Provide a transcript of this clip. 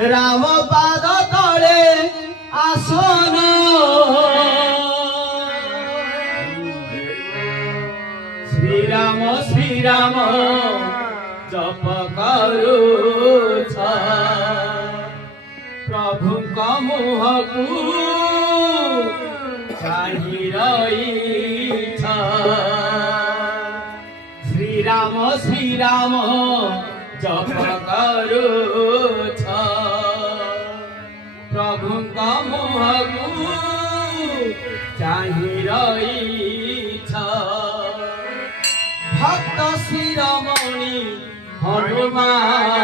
राम पाद तले आसन श्रीराम श्रीराम जप करुछ प्रभु मुह को चाहि रहिछ श्रीराम श्रीराम जप करुछ प्रभु मुह को चाहि रहिछ भक्त शिरोमणि हनुमान